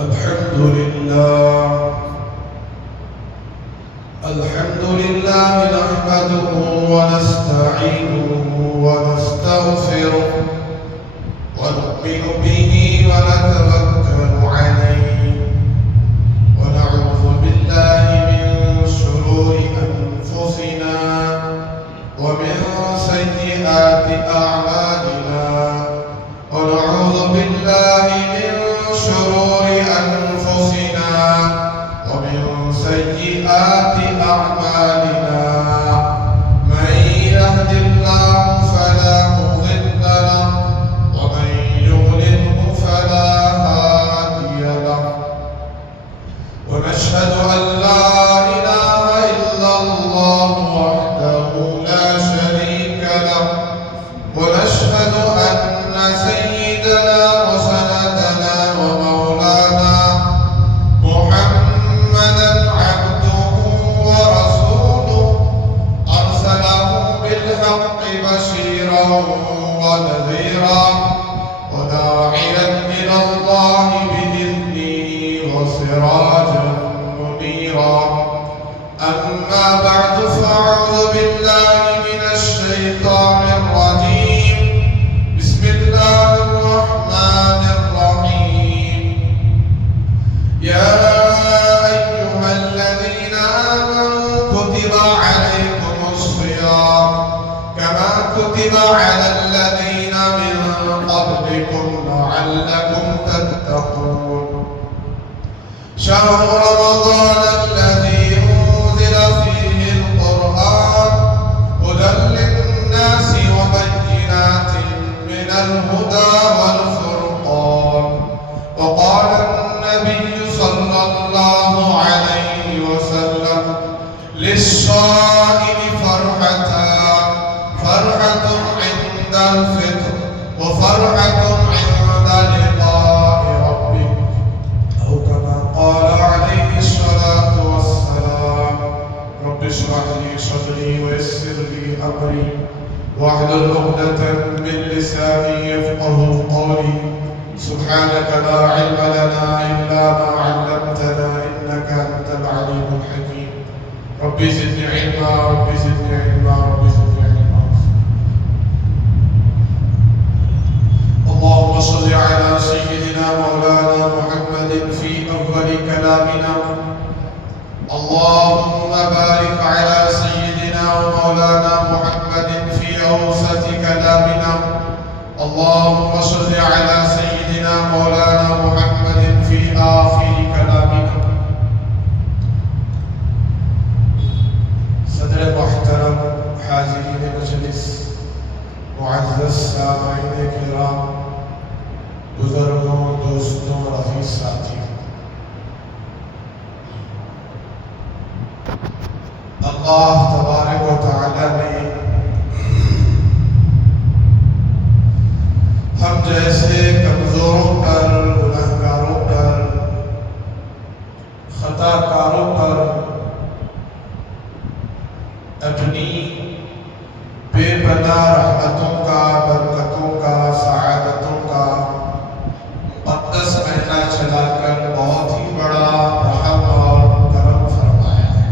الحمد لله نحمده ونستعينه ونستغفره ونؤمن به ونتوكل عليه ونعوذ بالله من شرور أنفسنا ومن سيئات أعمالنا ونعوذ بالله من شرور أنفسنا ومن سيئات أعمالنا من يهد الله فلا مضل له ومن يضلله فلا هادي له ونشهد أن لا إله إلا الله وحده لا شريك له ونشهد أن سيدنا وسندنا ومولانا محمدا عبده ورسوله أرسله بالحق بشيرا ونذيرا وداعيا إلى الله بإذنه وسراجا منيرا أما بعد فأعوذ بالله من الشيطان الرجيم بسم الله الرحمن الرحيم يا أيها الذين آمنوا كتب عليكم الصيام كما كتب على الذين من قبلكم لعلكم تتقون شهر رمضان الذي أنزل فيه القرآن هدى للناس وبينات من الهدى والفرقان وقال النبي صلى الله عليه وسلم للصائم فرحتان فرحة عند الفطر وفرحة عند لقاء ربه أو كما قال عليه الصلاة والسلام رب اشرح لي صدري ويسر لي أمري واحلل عقدة من لساني يفقهوا قولي سبحانك لا علم لنا إلا ما علمتنا إنك أنت العليم الحكيم رب زدني علما رب زدني علما رب زدني علما اللهم صل على سيدنا مولانا محمد في أول كلامنا اللهم بارك على سيدنا ومولانا محمد في أوسط كلامنا اللهم صل على سيدنا مولانا محمد في آخر كلامنا صدر محترم حاضرین مجلس معزز سامعین کرام بزرگوں دوستوں عزیز ساتھیوں اللہ تبارک و تعالی نے ہم جیسے کمزوروں پر گنہگاروں پر خطا کاروں پر اپنی بے پناہ رحمتوں کا برکتوں کا سعادتوں کا مقدس مہینہ چلا کر بہت ہی بڑا رحم اور کرم فرمایا ہے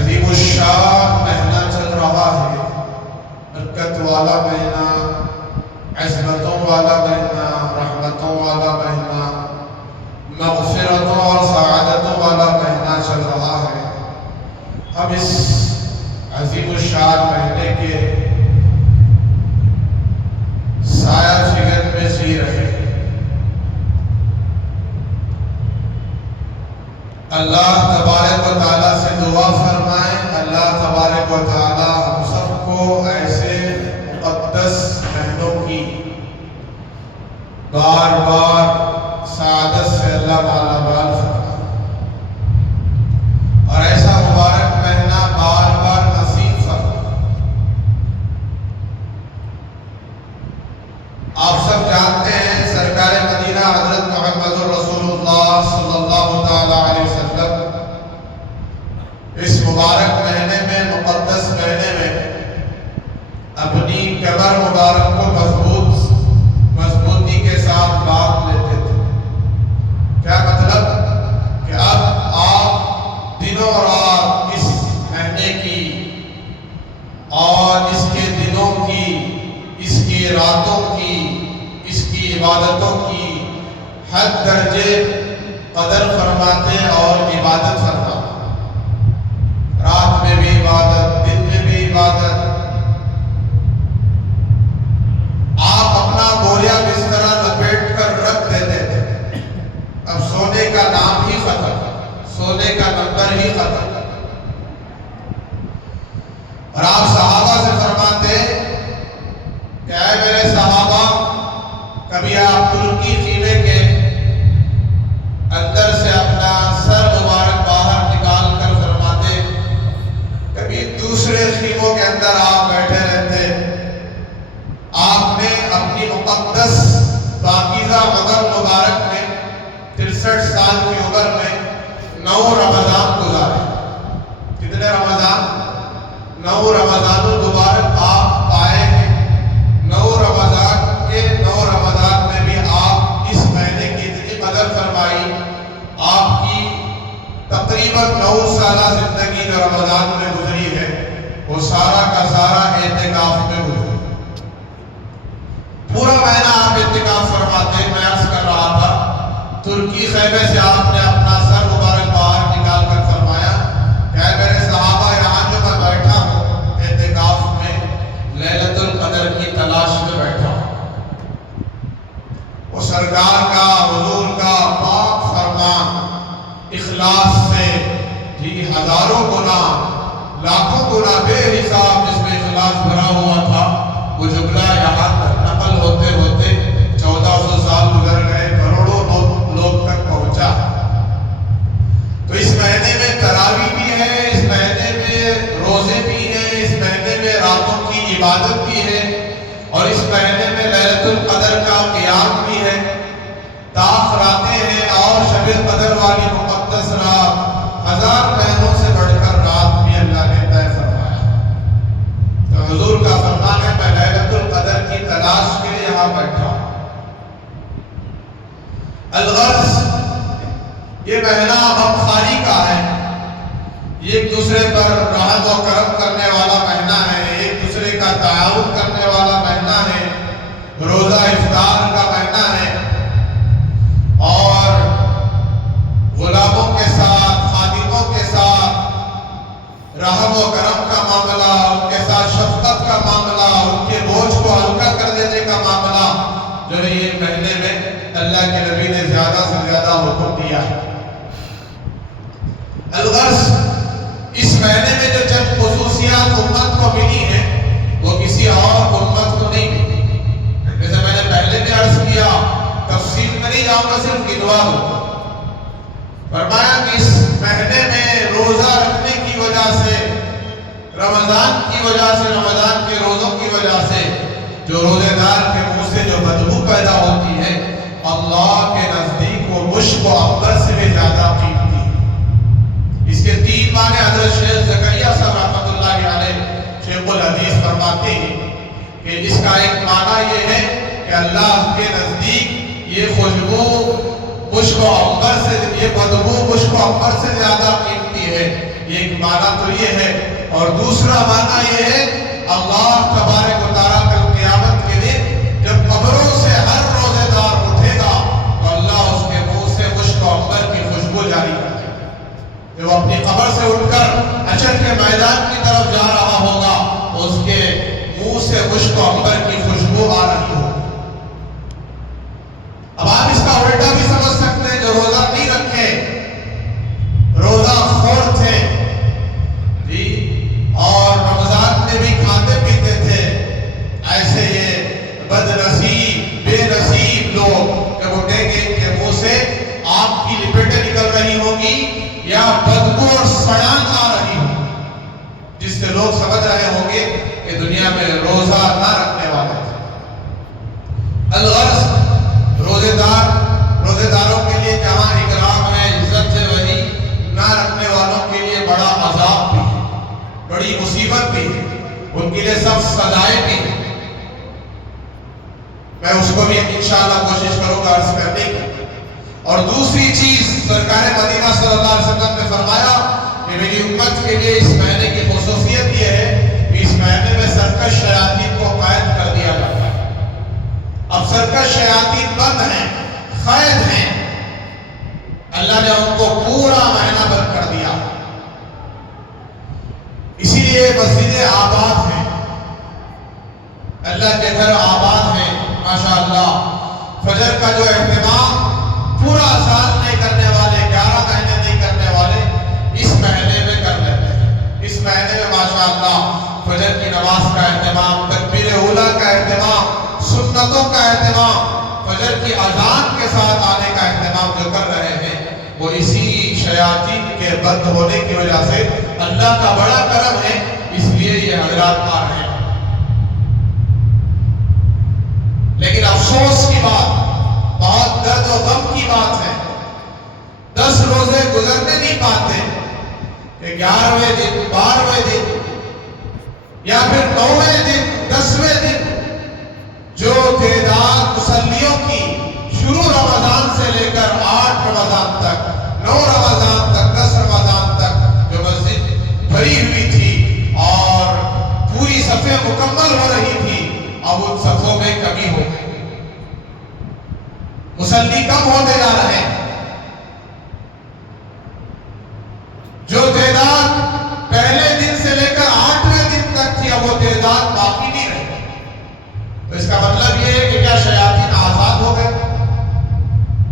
عظیم الشان مہینہ چل رہا ہے برکت والا مہینہ عظمتوں والا مہینہ رحمتوں والا مہینہ مغفرتوں اور سعادتوں والا مہینہ چل رہا ہے ہم اس عظیم الشان مہینے کے سایہ فکر میں جی رہے ہیں اللہ تبارک و تعالیٰ سے دعا فرمائیں اللہ تبارک و تعالیٰ ہم سب کو ایسے مقدس مہینوں کی بار بار سعادت سے اللہ مالا مال فرمائے اور ایسا مبارک مہینہ بار بار نصیب فرمائے آپ سب جانتے ہیں سرکار مدینہ حضرت محمد رسول اللہ صلی اللہ تعالی علیہ وسلم اس مبارک مہینے میں مقدس مہینے میں اپنی کمر مبارک کو مضبوطی کے عبادتوں کی حد درجے قدر فرماتے اور عبادت فرماتے، رات میں بھی عبادت، دن میں بھی عبادت۔ آپ اپنا بوریا بسترا لپیٹ کر رکھ دیتے تھے، اب سونے کا نام ہی ختم، سونے کا نمبر ہی ختم۔ اور آپ صحابہ سے فرماتے کہ اے میرے صحابہ، کبھی آپ ترکی خیمے کے اندر سے اپنا سر مبارک باہر نکال کر فرماتے، کبھی دوسرے خیموں کے اندر آپ بیٹھے رہتے، آپ نے اپنی مقدس پاکیزہ عمر مبارک میں 63 سال کی عمر میں 9 رمضان گزارے۔ کتنے رمضان؟ 9 رمضان المبارک آپ پائے ہیں۔ 9 رمضان کے 9 رمضان میں بھی آپ اس مہینے کی اتنی قدر فرمائی، آپ کی تقریباً 9 سالہ زندگی جو رمضان میں گزری ہے وہ سارا کا سارا اعتکاف میں گزری۔ پورا مہینہ آپ اعتکاف فرماتے۔ میں عرض کر رہا تھا ترکی خیمے سے آپ نے اپنا سر مبارک باہر نکال کر فرمایا کہ اے میرے صحابہ، یہاں جو میں بیٹھا ہوں اعتکاف میں، لیلۃ القدر کی تلاش میں بیٹھا ہوں۔ وہ سرکار کا، حضور کا پاک فرمان اخلاص سے جی ہزاروں گنا، لاکھوں گنا بے حساب جس میں اخلاص بھرا ہوا تھا، وہ جملہ یہاں تک نقل ہوتے ہوتے 1400 سال گزر گئے، کروڑوں لوگ تک پہنچا۔ تو اس مہینے میں تراویح بھی ہے، اس مہینے میں روزے بھی ہیں، اس مہینے میں راتوں کی عبادت بھی ہے، اور اس مہینے میں لیلۃ القدر کا قیام بھی ہے، تاخراتیں ہیں، اور شب قدر والی مقدس رات 1000 مہینوں سے بڑھ کر رات بھی اللہ نے طے فرمایا۔ تو حضور کا فرمان ہے میں لیلۃ القدر کی تلاش کے لیے یہاں بیٹھا ہوں۔ الغرض یہ مہینہ غمخواری کا ہے، یہ ایک دوسرے پر رحم و کرم کرنے والا مہینہ ہے، ایک دوسرے کا تعاون کرنے والا مہینہ ہے، روزہ افطار کا مہینہ ہے، اور غلاموں کے ساتھ، خادموں کے ساتھ رحم و کرم کا معاملہ، ان کے ساتھ شفقت کا معاملہ، ان کے بوجھ کو ہلکا کر دینے کا معاملہ جو ہے یہ مہینے میں اللہ کے نبی نے زیادہ سے زیادہ حکم دیا ہے۔ الغرض اس مہینے میں جو چند خصوصیات امت کو ملی ہیں وہ کسی اور امت کو نہیں ملی۔ جیسے میں نے پہلے بھی عرض کیا، تفصیل میں نہیں جاؤں گا، صرف گنوا دوں۔ فرمایا کہ اس مہینے میں روزہ رکھنے کی وجہ سے، رمضان کی وجہ سے، رمضان کے روزوں کی وجہ سے جو روزے دار کے منہ سے جو بدبو پیدا ہوتی ہے، اللہ کے نزدیک وہ مشک و عنبر سے بھی زیادہ قیمتی ہے۔ اس کے 3 معنی حضرت شیخ زکریا صاحب رحمۃ اللہ علیہ شیخ الحدیث فرماتے ہیں کہ اس کا ایک معنی یہ ہے کہ اللہ کے نزدیک یہ خوشبو مشک و عنبر سے، یہ بدبو مشک و عنبر سے زیادہ قیمتی ہے۔ ایک معنی تو یہ ہے، اور دوسرا معنی یہ ہے اللہ تبارک و تعالیٰ کل قیامت کے دن جب قبروں سے ہر روزے دار اٹھے گا تو اللہ اس کے منہ سے مشک و عنبر کی خوشبو جاری کر دے گا۔ جب وہ اپنی قبر سے اٹھ کر حشر کے میدان کی طرف جا رہا ہوگا تو اس کے منہ سے مشک و عنبر کی خوشبو آ رہی ہوگی۔ اب آپ اس کا الٹا بھی سمجھ سکتے ہیں، جو روزہ نہیں رکھے، روزہ خور تھے جی، اور رمضان میں بھی کھاتے پیتے تھے، ایسے یہ بد نصیب، بے نصیب لوگ جب اٹھیں گے ان کے منہ سے آگ کی لپٹیں نکل رہی ہوگی یا بدبو اور سڑان آ رہی ہوگی، جس سے لوگ سمجھ رہے ہوں گے کہ دنیا میں روزہ نہ رکھنے والے تھے۔ الغرض روزے داروں کے لیے جہاں اکرام ہے، عزت ہے، وہی نہ رکھنے والوں کے لیے بڑا عذاب بھی ہے، بڑی مصیبت بھی ہے، ان کے لیے سب سزائیں بھی ہیں۔ میں اس کو بھی انشاءاللہ کوشش کروں گا عرض کرنے کی۔ اور دوسری چیز سرکار مدینہ صلی اللہ علیہ وسلم نے فرمایا کہ میری امت کے لیے اس مہینے کی خصوصیت یہ ہے کہ اس مہینے میں سرکش شیاطین کو قید کر دیا جاتا ہے۔ اب سرکش سرکش شیاطین بند ہیں، قید ہیں، اللہ نے ان کو پورا مہینہ بند کر دیا. اسی لیے مسجدیں آباد ہیں، اللہ کے گھر آباد ہیں ماشاءاللہ. فجر کا جو اہتمام پورا سال نہیں کرنے والے، 11 مہینے نہیں کرنے والے، اس مہینے میں کر لیتے ہیں. اس مہینے میں ماشاءاللہ فجر کی نماز کا اہتمام، تکبیر اولیٰ کا اہتمام، سنتوں کا اہتمام، فجر کی اذان کے ساتھ آنے کا اہتمام جو کر رہے ہیں، وہ اسی شیاطین کے بند ہونے کی وجہ سے اللہ کا بڑا کرم ہے، اس لیے یہ حضرات آ رہے ہیں. لیکن افسوس کی بات، بہت درد و غم کی بات ہے، 10 روزے گزرنے نہیں پاتے کہ 11ویں دن، 12ویں دن یا پھر 9ویں دن، 10ویں دن جو تعداد مصلیوں کی شروع رمضان سے لے کر 8 رمضان تک، 9 رمضان تک، 10 رمضان تک جو مسجد بھری ہوئی تھی اور پوری صفیں مکمل ہو رہی تھی، اب ان صفوں میں کمی ہو گئی، مصلی کم ہوتے جا رہے ہیں. جو تعداد پہلے دن سے لے کر 8ویں دن تک تھی، اب وہ تعداد باقی نہیں رہی. تو اس کا مطلب یہ ہے کہ کیا شیاطین آزاد ہو گئے؟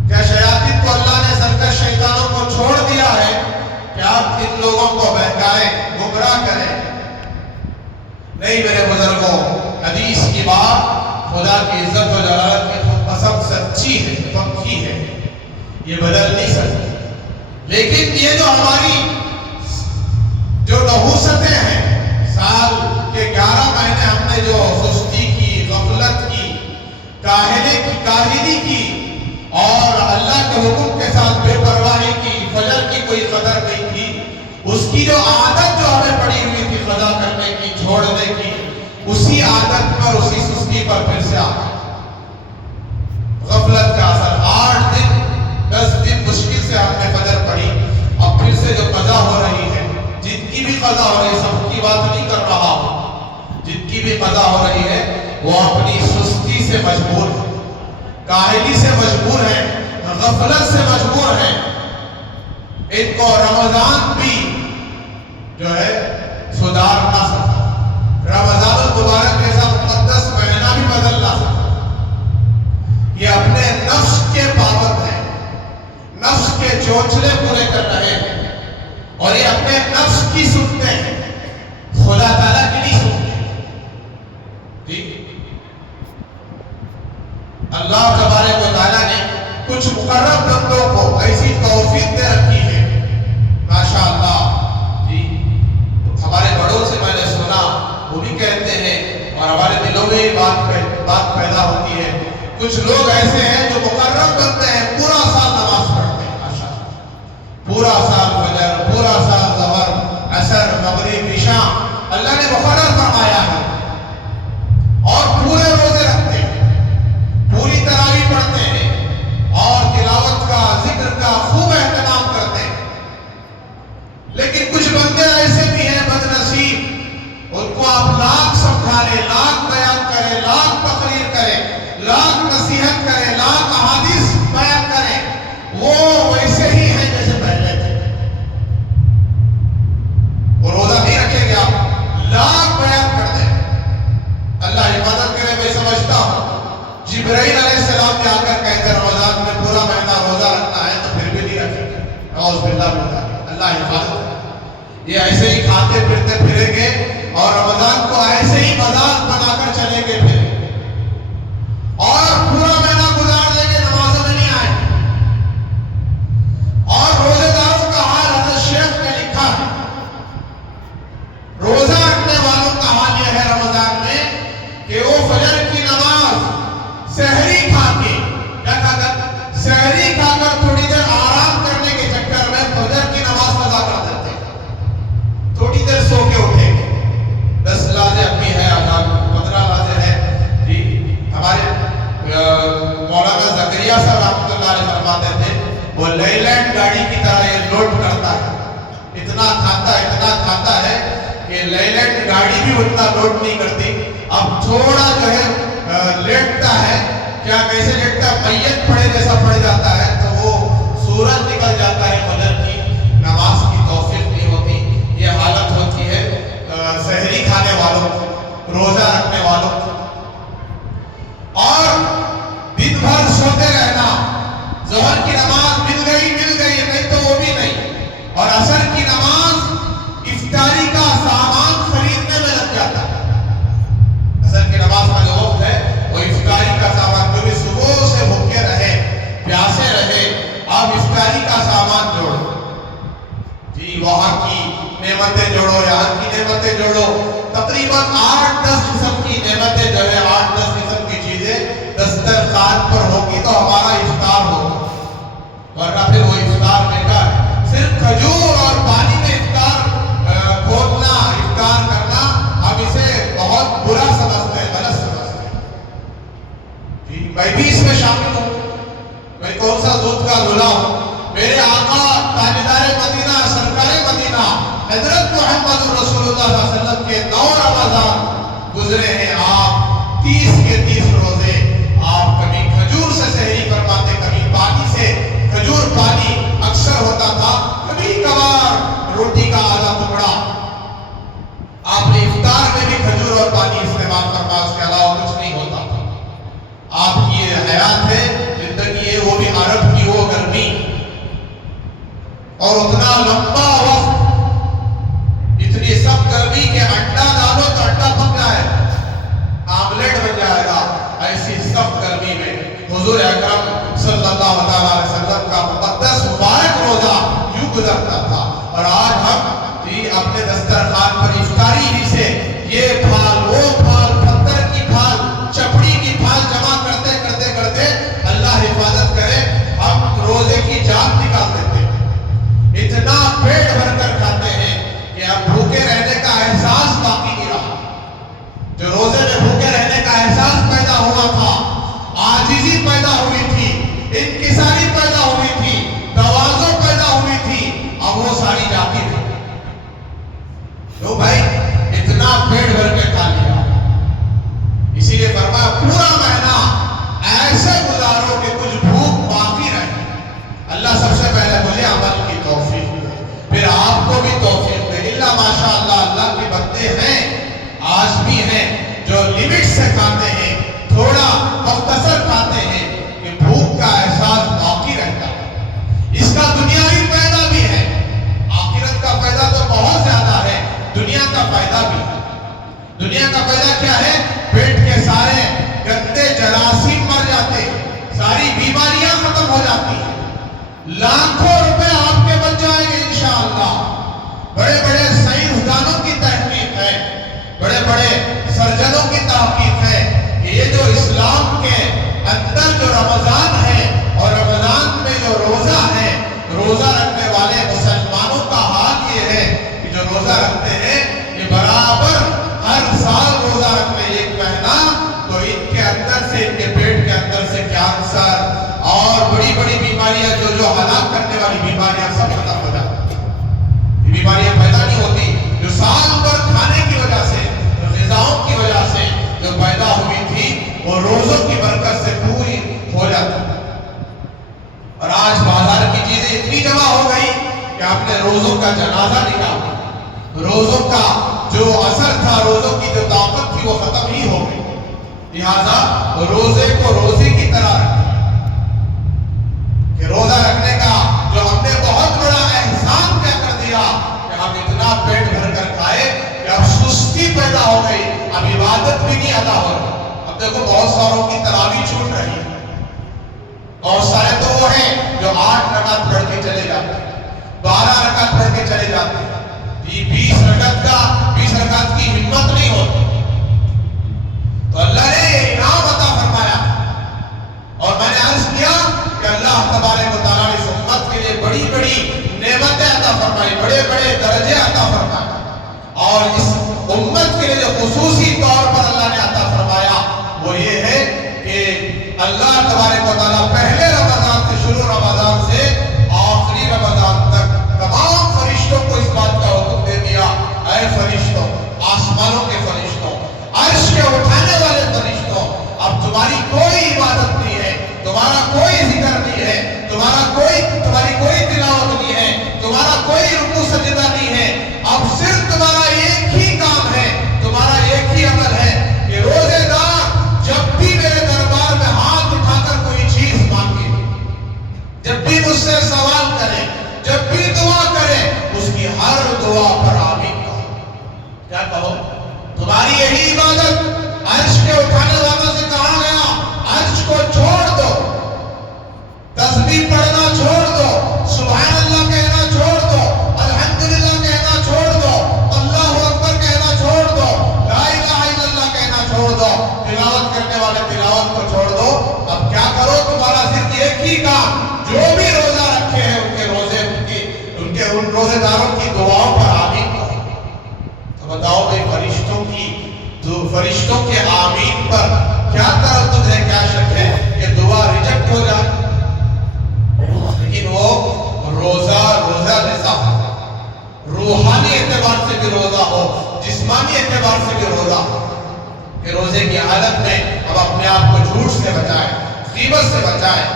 کیا شیاطین کو اللہ نے سرکش شیطانوں کو چھوڑ دیا ہے کہ آپ ان لوگوں کو بہکائیں، گمراہ کریں؟ نہیں میرے بزرگوں، حدیث کی بات خدا کی عزت و جلالت کی قسم سچی ہے، پکی ہے، یہ بدل نہیں سکتی. لیکن یہ جو ہماری جو نحوستیں ہیں، سال کے 11 مہینے ہم نے جو سستی کی، غفلت کی، کاہلی کی اور اللہ کے حکم کے ساتھ بے پرواہی کی، فجر کی کوئی قدر نہیں کی، اس کی جو عادت جو ہمیں پڑی ہوئی تھی قضا کرنے کی، چھوڑنے کی، اسی عادت پر، اسی سستی پر پھر سے آ گئے. غفلت کا اثر. 8 دن 10 دن مشکل سے ہم نے فجر پڑھی، اب پھر سے جو قضا ہو رہی ہے، جن کی بھی قضا ہو رہی ہے، سب کی بات نہیں کر رہا ہوں، جن کی بھی قضا ہو رہی ہے وہ اپنی سستی سے مجبور ہے، کاہلی سے مجبور ہے، غفلت سے مجبور ہے. ان کو رمضان بھی جو ہے سدھار نہ سکتا، رمضان المبارک جیسا مقدس مہینہ بھی بدل نہ سکتا. یہ اپنے نفس کے پابند ہیں، نفس کے چوچلے پورے کر رہے ہیں، اور یہ اپنے نفس کی سنتے ہیں، خدا تعالیٰ کی نہیں سنتے. جی اللہ تبارک و تعالیٰ نے کچھ مقرب بندوں کو ایسی توفیق دے رکھی ہے ماشاءاللہ. جی ہمارے بڑوں سے میں نے سنا، وہ بھی کہتے ہیں اور ہمارے دلوں میں بات پیدا ہوتی ہے. کچھ لوگ ایسے ہیں جو مقرب بنتے ہیں، پورا سال نماز پڑھتے ہیں ماشاءاللہ، پورا سال فجر، پورا سال ظہر، عصر، مغرب، عشاء اللہ نے مقرر فرمایا ہے، اور پورے روزے رکھتے ہیں، پوری تراویح پڑھتے ہیں اور تلاوت کا، ذکر کا خوب اہتمام کرتے ہیں. لیکن کچھ بندے ایسے بھی ہیں بد نصیب، ان کو آپ لاکھ سمجھا لیں، لاکھ بیان کریں، لاکھ تقریر کریں، لاکھ نصیحت کریں، لاکھ احادیث بیان کریں، وہ ویسے ہی ہیں جیسے پہلے تھے. وہ روزہ نہیں رکھیں گے، آپ لاکھ بیان کر دیں. اللہ حفاظت کرے. میں سمجھتا ہوں جبرائیل علیہ السلام نے آ کر کہتے رمضان میں پورا مہینہ روزہ رکھنا ہے، تو پھر بھی نہیں رکھیں گے. نعوذ باللہ من ذالک. اللہ حفاظت کرے. یہ ایسے ہی کھاتے پھرتے پھریں گے اور رمضان کو ایسے ہی مذاق بنا کر چلیں گے پھر، اور پورا مہینہ گزار دیں گے، نمازوں میں نہیں آئیں گے. اور روزے داروں کا حال حضرت شیخ نے لکھا ہے، روزہ رکھنے والوں کا حال یہ ہے رمضان میں کہ وہ فجر کی نماز سحری کھا کے، کیا کھا کر؟ سحری کھا کر تھوڑی دیر آرام کرنے کے چکر میں فجر کی نماز قضا کر دیتے ہیں. تھوڑی دیر سو کے اٹھیں گے. 10 لازے اپنی ہے، 15 لازے ہے. جی ہمارے مولانا زکریا صاحب رحمۃ اللہ علیہ فرماتے تھے، وہ لیلینڈ گاڑی کی طرح یہ لوڈ کرتا ہے، اتنا کھاتا ہے کہ لیلینڈ گاڑی بھی اتنا لوڈ نہیں کرتی. اب تھوڑا جو ہے لیٹتا ہے، کیا کیسے نعمتیں جوڑو، یہاں کی نعمتیں جوڑو، تقریباً 8-10 قسم کی نعمتیں جو ہے 8-10 قسم کی چیزیں دسترخوان پر ہوگی تو ہمارا افطار ہوگا، ورنہ پھر وہ افطار بیکار ہے۔ صرف کھجور اور پانی میں افطار کھولنا، افطار کرنا ہم اسے بہت برا سمجھتے ہیں، غلط سمجھتے ہیں۔ جی میں بھی اس میں شامل ہوں، میں کون سا دودھ کا دھلا ہوں؟ میرے آقا تاجدار مدینہ سرکار مدینہ حضرت محمد رسول اللہ صلی اللہ علیہ وسلم کے 9 رمضان گزرے ہیں، آپ 30 کے 30 روزے آپ کبھی کھجور سے سحری فرماتے، کبھی پانی سے، کھجور پانی اکثر ہوتا تھا، کبھی کبھار روٹی کا آدھا ٹکڑا۔ آپ نے افطار میں بھی کھجور اور پانی استعمال فرمایا، اس کے علاوہ کچھ نہیں ہوتا تھا۔ آپ کی یہ حیات ہے، زندگی ہے، وہ بھی عرب کی وہ گرمی اور اتنا لمبا وقت، اتنی سخت گرمی کے انڈا ڈالو تو انڈا پک جائے، آملیٹ بن جائے گا، ایسی سخت گرمی میں حضور اکرم صلی اللہ علیہ وسلم کا مقدس مبارک روزہ یوں گزرتا تھا۔ اور آج ہم اپنے دسترخوان پر افطاری ہی سے یہ پھال وہ پھال، پتھر کی پھال، چپڑی کی پھال جمع کرتے کرتے کرتے اللہ حفاظت کرے ہم روزے کی جان نکال دیتے ہیں، اتنا پیٹ بھر کر کھاتے ہیں کہ اب بھوکے رہنے کا احساس باقی نہیں رہا۔ جو روزے میں بھوکے رہنے کا احساس پیدا ہوا تھا، عاجزی پیدا ہوئی تھی، انکساری پیدا ہوئی تھی، تواضع پیدا ہوئی تھی، اب وہ ساری جاتی تھی۔ تو بھائی اتنا پیٹ بھر کے کھا لیا، اسی لیے فرمایا پورا مہینہ ایسے گزارو کہ کچھ بھوک باقی رہے۔ اللہ سب سے پہلے مجھے عمل کی توفیق دے، پھر آپ کو بھی توفیق دے۔ اللہ ماشاء اللہ اللہ کے بندے ہیں، آج بھی ہیں جو لمٹ سے کھاتے ہیں، تھوڑا مختصر کھاتے ہیں کہ بھوک کا احساس باقی رہتا ہے۔ اس کا دنیاوی فائدہ بھی ہے، آخرت کا فائدہ تو بہت زیادہ ہے، دنیا کا فائدہ بھی ہے۔ دنیا کا فائدہ کیا ہے؟ پیٹ کے سارے گندے جراثیم مر جاتے ہیں، ساری بیماریاں ختم ہو جاتی ہیں، لاکھوں روپے آپ کے بچ جائیں گے انشاءاللہ۔ بڑے بڑے سائنسدانوں کی تحقیق ہے، بڑے بڑے سرجنوں کی تحقیق ہے کہ یہ جو اسلام کے اندر جو رمضان ہے اور رمضان میں جو روزہ ہے، روزہ رکھنے والے مسلمانوں کا حال یہ ہے کہ جو روزہ رکھتے ہیں یہ برابر ہر سال روزہ رکھنے ایک مہینہ، تو ان کے اندر سے، ان کے پیٹ کے اندر سے کینسر اور بڑی بڑی بیماریاں جو ہلاک کرنے والی بیماریاں سب ختم ہو جاتی ہیں۔ یہ بیماریاں پیدا نہیں ہوتی جو سال بھر کھانے کی وجہ سے، غذاؤں کی وجہ سے جو پیدا ہوئی تھی، وہ روزوں کی برکت سے پوری ہو جاتی ہے۔ اور آج بازار کی چیزیں اتنی جمع ہو گئی کہ آپ نے روزوں کا جنازہ نکالا، روزوں کا جو اثر تھا، روزوں کی جو طاقت تھی وہ ختم ہی ہو گئی۔ لہذا روزے کو روزے کی طرح رکھیں کہ روزہ رکھنے کا جو ہم نے بہت بڑا احسان کیا کر دیا کہ ہم اتنا پیٹ بھر کر کھائے کہ اب سستی پیدا ہو گئی، اب عبادت بھی نہیں ادا ہو رہی۔ اب دیکھو بہت ساروں کی تراویح چھوٹ رہی ہے، بہت سارے تو وہ ہیں جو 8 رکعت پڑھ کے چلے جاتے ہیں، 12 رکعت پڑھ کے چلے جاتے ہیں، 20 رکعت کی ہمت نہیں ہوتی۔ تو اللہ نے یہ انعام عطا فرمایا، اور میں نے عرض کیا کہ اللہ تبارک و تعالیٰ نے اس امت کے لیے بڑی بڑی نعمتیں عطا فرمائی، بڑے بڑے درجے عطا فرمائے، اور اس امت کے لیے جو خصوصی طور پر اللہ نے عطا فرمایا وہ یہ ہے کہ اللہ تبارک و تعالیٰ پہلے رمضان سے، شروع رمضان سے آخری رمضان تک تمام فرشتوں کو اس بات کا حکم دے دیا، اے فرشتوں، آسمانوں کے فرشتوں، عرش کے اٹھانے والے فرشتوں، اب تمہاری کوئی عبادت نہیں ہے، تمہارا کوئی ذکر نہیں ہے، تمہاری کوئی تلاوت نہیں ہے، تمہارا کوئی رکوع سجدہ نہیں ہے، اب صرف تمہارا ایک ہی کام ہے، تمہارا ایک ہی عمل ہے کہ روزے دار جب بھی میرے دربار میں ہاتھ اٹھا کر کوئی چیز مانگے، جب بھی مجھ سے سوال کرے، جب بھی دعا کرے، اس کی ہر دعا پر آمین کہو۔ کیا کہو؟ تمہاری یہی عبادت عرش کے اٹھانے والوں سے کہا گیا، عرش کو چھوڑ دو، تسبیح پڑھنا چھوڑ دو، سبحان اللہ کہنا چھوڑ دو، الحمدللہ تلاوت کرنے والے تلاوت کو چھوڑ دو، اب کیا کرو، تمہارا صرف ایک ہی کام، جو بھی روزہ رکھے ہیں ان کے روزے ان روزے داروں کی دعاؤں پر آمین کرو۔ تو بتاؤ بھائی فرشتوں کے آمین پر کیا تردد ہے، کیا شک ہے کہ دعا ریجیکٹ ہو جائے؟ لیکن وہ روزہ جیسا روحانی اعتبار سے بھی روزہ ہو، جسمانی اعتبار سے بھی روزہ ہو، کہ روزے کی حالت میں اب اپنے آپ کو جھوٹ سے بچائے، غیبت سے بچائے،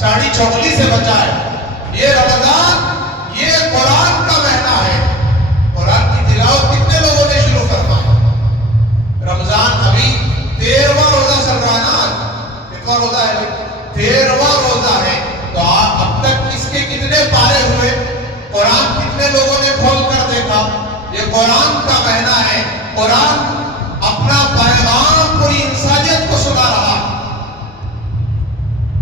چاڑی چغلی سے بچائے۔ یہ رمضان، یہ قرآن کا مہینہ ہے۔ قرآن کی تلاوت کتنے لوگوں نے شروع فرمائی؟ رمضان ابھی 13واں روزہ چل رہا ہے نا، کتنا روزہ ہے؟ 13واں روزہ ہے۔ تو اب تک اس کے کتنے پارے ہوئے؟ قرآن کتنے لوگوں نے کھول کر دیکھا؟ یہ قرآن کا مہینہ ہے۔ قرآن اپنا پیغام پوری انسانیت کو سنا رہا۔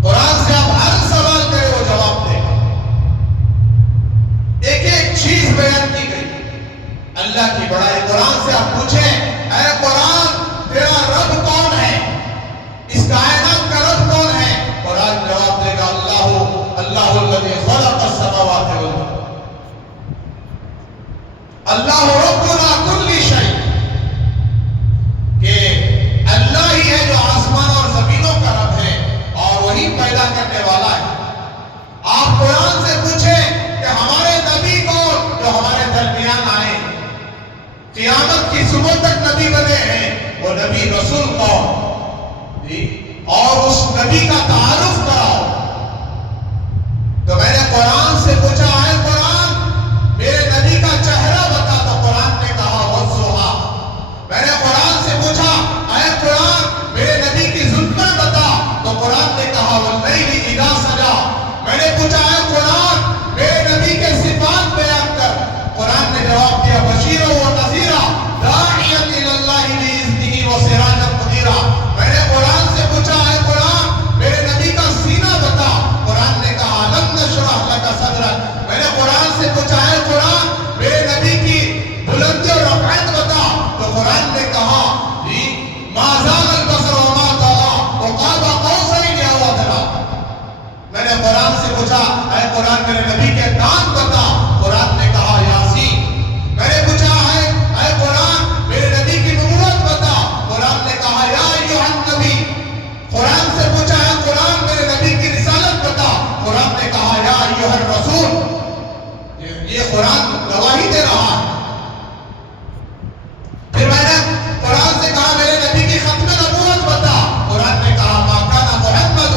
قرآن سے آپ ہر سوال کرے وہ جواب دے گا۔ ایک ایک چیز بیان کی گئی، اللہ کی بڑائی۔ قرآن سے آپ پوچھیں، اے قرآن تیرا رب کون ہے؟ اس کائنات کا رب کون ہے؟ قرآن جواب دے گا، اللہ الذی خلق السماوات والارض، اللہ ربنا کل شیء، کہ اللہ ہی ہے جو آسمان اور زمینوں کا رب ہے اور وہی پیدا کرنے والا ہے۔ آپ قرآن سے پوچھیں کہ ہمارے نبی کون جو ہمارے درمیان آئے، قیامت کی صبح تک نبی بنے ہیں، وہ نبی رسول کون؟ اور اس نبی کا تعارف کراؤ۔ تو میں نے قرآن سے پوچھا، اے قرآن میرے نبی کا چہرہ بتا، تو قرآن نے کہا والضحیٰ۔ میں نے قرآن سے پوچھا، اے قرآن میرے نبی کی زلفیں بتا، تو قرآن نے کہا واللیل اذا سجا۔ میں نے پوچھا، اے قرآن میرے نبی کے صفات بیان کر، قرآن نے جواب دیا بشیرا و نذیرا داعیا الی اللہ باذنہ وسراجا منیرا۔ میں نے قرآن سے پوچھا، اے قرآن میرے نبی کا سینہ بتا، قرآن نے کہا الم نشرح لک صدرک۔ میں نے قرآن سے پوچھا، اے قرآن میرے نبی کی بلندی اور رفعت بتا، تو قرآن نے کہا ما زاغ البصر وما طغى وقاب قوسین او ادنی۔ میں نے قرآن سے پوچھا، اے قرآن میرے نبی کے دانت بتا، قرآن نے کہا یاسین۔ میں نے پوچھا، اے قرآن میرے نبی کی نبوت بتا، قرآن نے کہا یا ایھا النبی۔ قرآن سے پوچھا، اے قرآن میرے نبی کی رسالت بتا، قرآن نے کہا یا ایھا الرسول۔ یہ قرآن گواہی دے رہا ہے۔ پھر میں نے قرآن سے کہا میرے نبی کی ختم نبوت بتا، قرآن نے کہا ما کان محمد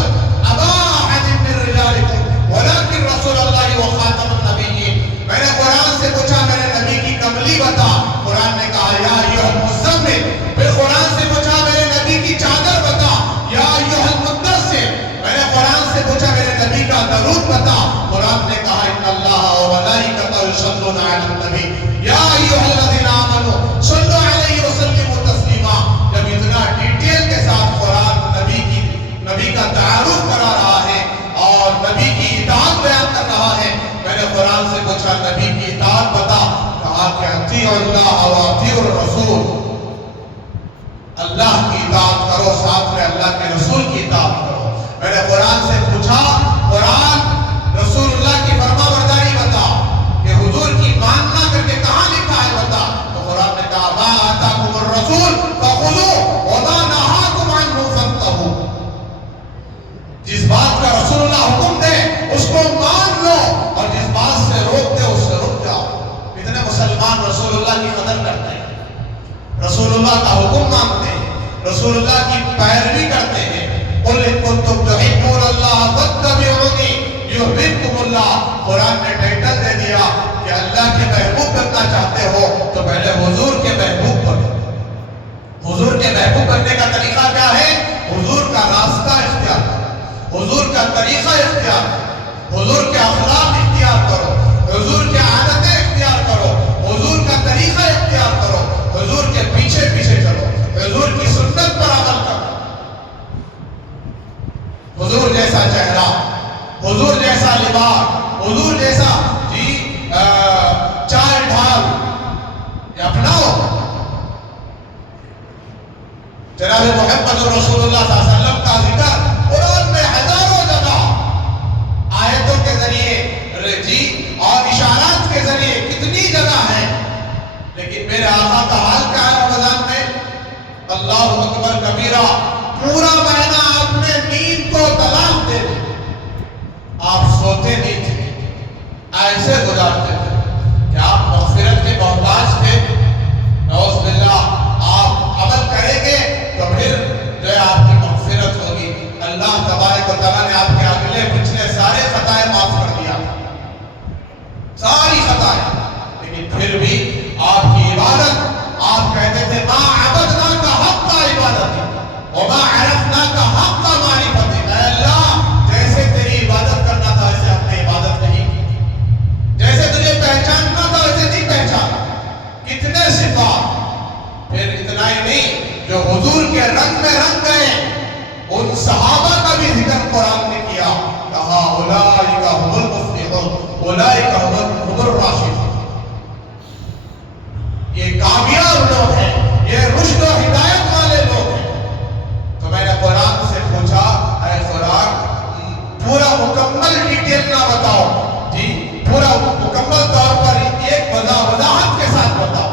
ابا احد من رجالکم ولکن رسول اللہ وخاتم النبیین۔ میں نے قرآن سے پوچھا میرے نبی کی کملی بتا، قرآن نے کہا یا ایھا المزمل۔ پھر قرآن سے پوچھا میرے نبی کی چادر بتا، یا ایھا المدثر۔ میں نے قرآن سے پوچھا میرے نبی کا درود بتا، قرآن نے کہا ان اللہ وملائکتہ یصلون علی النبی یا ایھا الذین آمنوا صلوا علیہ وسلموا تسلیما۔ جب اتنا ڈیٹیل کے ساتھ قرآن نبی کا تعارف کرا رہا ہے اور نبی کی اطاعت بیان کر رہا ہے، میں نے قرآن سے پوچھا نبی کی اطاعت بتا، کہا کہ اطیعوا اللہ واطیعوا الرسول، اللہ کی اطاعت کرو ساتھ میں اللہ کے رسول کی اطاعت کرو۔ میں نے قرآن سے پوچھا، قرآن رسول اللہ کی فرما برداری بتا، کہ حضور کی ماننا کر کے کہاں لکھا ہے بتا، تو قرآن نے کہا ما آتاکم الرسول فخذوہ وما نہاکم عنہ فانتہوا۔ جس بات کا رسول اللہ حکم دے اس کو مان لو، اور جس بات سے روک دے اس سے رک جاؤ۔ اتنے مسلمان رسول اللہ کی قدر کرتے ہیں، رسول اللہ کا حکم مانتے ہیں، رسول اللہ کی پیروی کرتے ہیں۔ قل ان کنتم تحبون اللہ فاتبعونی یحببکم اللہ۔ قرآن نے ٹائٹل دے دیا کہ اللہ کے محبوب بننا چاہتے ہو تو پہلے حضور کے محبوب بنو۔ حضور کے محبوب بننے کا طریقہ کیا ہے؟ حضور کا راستہ اختیار کرو، حضور کا طریقہ اختیار کرو، حضور کے اخلاق اختیار کرو، حضور کے عادتیں اختیار کرو، حضور کا طریقہ اختیار کرو، حضور کے پیچھے پیچھے چلو، حضور کی سنت پر عمل کرو۔ حضور جیسا چہرہ، حضور جیسا لباس، حضور جیسا چال ڈھال یہ اپناؤ۔ چنانچہ جناب محمد رسول اللہ صلی اللہ علیہ وسلم کا ذکر قرآن میں ہزاروں جگہ آیتوں کے ذریعے جی اور اشارات کے ذریعے کتنی جگہ ہے، لیکن میرے آقا کا حال کیا ہے رمضان میں؟ اللہ اکبر کبیرہ، پورا مہینہ آپ نے نیند کو طلاق دے دی، آپ سوتے نہیں تھے، ایسے گزارتے تھے کہ آپ مغفرت کے محتاج تھے۔ نعوذ باللہ، آپ عمل کریں گے تو پھر جو ہے آپ کی مغفرت ہوگی۔ اللہ تبارک و تعالیٰ نے آپ کے اگلے پچھلے سارے خطائیں معاف کر دیا، ساری خطائیں، لیکن پھر بھی آپ کی عبادت، آپ کہتے تھے ما عبدناک حق عبادتی وما عرفناک حق معرفتی، اے اللہ جیسے تیری عبادت کرنا تھا ایسے ہم نے عبادت نہیں کی، جیسے تجھے پہچاننا تھا ویسے نہیں پہچانا۔ کتنے صفات، پھر اتنا ہی نہیں، جو حضور کے رنگ میں رنگ گئے ان صحابہ کا بھی ذکر قرآن نے کیا، کہا اولئک هم المفلحون اولئک هم الراشدون، یہ کامیاب لوگ ہیں، یہ رشد و ہدایت والے لوگ ہیں۔ تو میں نے قرآن سے پوچھا، اے قرآن پورا مکمل ڈیٹیل نہ بتاؤ جی، پورا مکمل طور پر ایک وضاحت کے ساتھ بتاؤ۔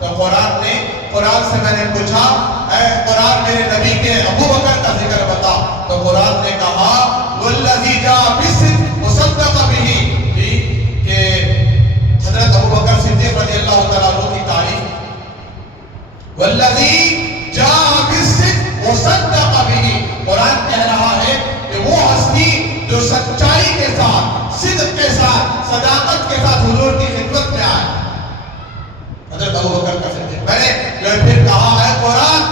تو قرآن سے میں نے پوچھا، اے قرآن میرے نبی کے ابو بکر کا ذکر بتا، تو قرآن نے کہا والذی جاء بالصدق وصدق بہ، جی کہ حضرت ابو بکر صدیق رضی اللہ تعالیٰ عنہ کی تعریف، والذی جاء بالصدق وصدق بہ، قرآن کہہ رہا ہے کہ وہ ہستی جو سچائی کے ساتھ، صدق کے ساتھ، صداقت کے ساتھ حضور کی خدمت میں آئے، حضرت ابو بکر کا صدیق۔ میں نے جو پھر کہا ہے قرآن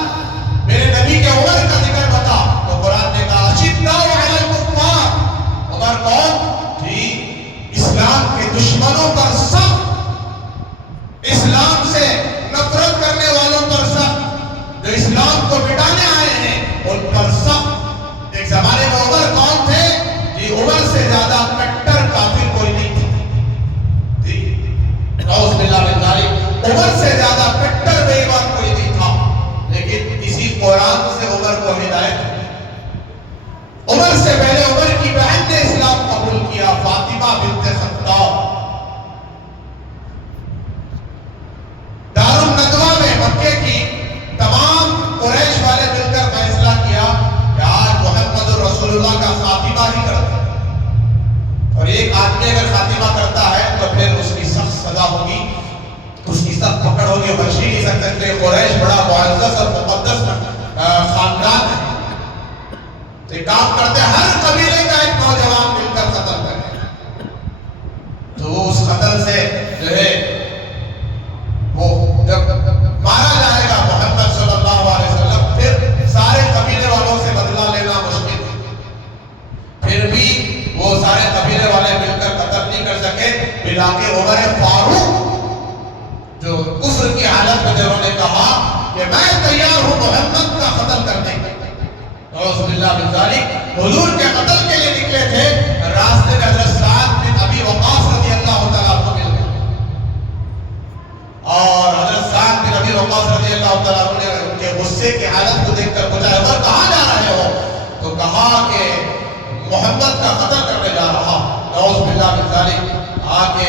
میرے نبی کے عمر کا ذکر بتا، تو قرآن نے کہا اشداء علی الکفار، عمر کون؟ جی اسلام کے دشمنوں پر سخت، اسلام سے نفرت کرنے والوں پر سخت، جو اسلام کو مٹانے آئے ہیں ان پر سخت۔ ایک زمانے میں عمر کون تھے؟ جی عمر سے زیادہ کٹر کافر کوئی نہیں تھا، جی نعوذ باللہ من ذالک، عمر سے زیادہ کٹر بے ایمان کوئی نہیں تھا، لیکن اسی قرآن سے عمر کو ہدایت ہوئی۔ عمر سے پہلے عمر کی بہن نے اسلام قبول کیا، فاطمہ بنت خطاب۔ دار الندوہ میں مکے کی تمام قریش والے مل کر فیصلہ کیا کہ آج محمد رسول اللہ کا خاتمہ ہی کرتے ہیں، اور ایک آدمی اگر خاتمہ کرتا ہے تو پھر اس کی سخت سزا ہوگی، اس کی سخت پکڑ ہوگی، بچ ہی نہیں سکتے۔ قریش بڑا معزز اور مقدس خاندان ہے، تو ایک کام کرتے ہیں ہر قبیلے کا ایک نوجوان مل کر قتل کرے، تو وہ اس قتل سے جو ہے وہ جب مارا جائے گا محمد صلی اللہ علیہ وسلم، پھر سارے قبیلے والوں سے بدلہ لینا مشکل ہے، پھر بھی وہ سارے قبیلے والے مل کر قتل نہیں کر سکے، بلا کے عمر فاروق جو کفر کی حالت میں جنہوں نے کہا کہ میں تیار ہوں محمد کا قتل کرنے کے، نعوذ باللہ من ذالک، حضور کے قتل کے لیے نکلے تھے، راستے میں حضرت سعد بن ابی وقاص رضی اللہ تعالیٰ عنہ مل گئے، اور حضرت سعد بن ابی وقاص رضی اللہ تعالیٰ عنہ نے ان کے غصے کی حالت کو دیکھ کر پوچھا عمر کہاں جا رہے ہو؟ تو کہا کہ محمد کا قتل کرنے جا رہا، نعوذ باللہ من ذالک، آگے